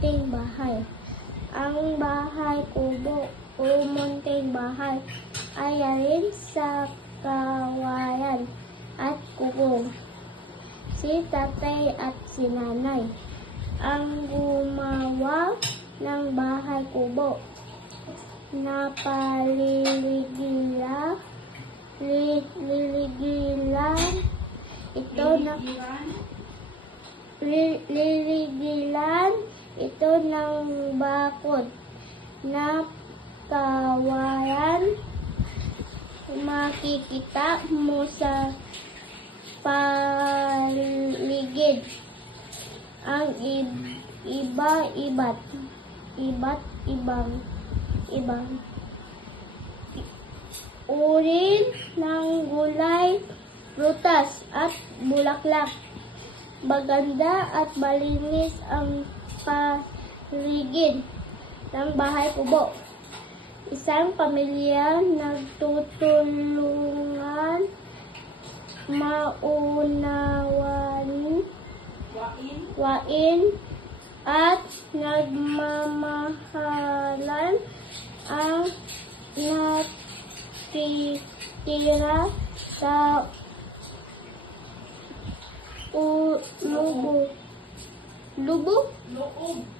munting bahay. Ang bahay kubo o munting bahay ay alin sa kawayan at kubo. Si tatay at si nanay ang gumawa ng bahay kubo. Napaliligilan ito na liligilan ito ng bakod na kawayan. Makikita mo sa paligid ang iba't ibang uri ng gulay, prutas at bulaklak. Maganda at malinis ang paligid ng bahay kubo. Isang pamilya nagtutulungan, wain at nagmamahalan ang natitira sa loob.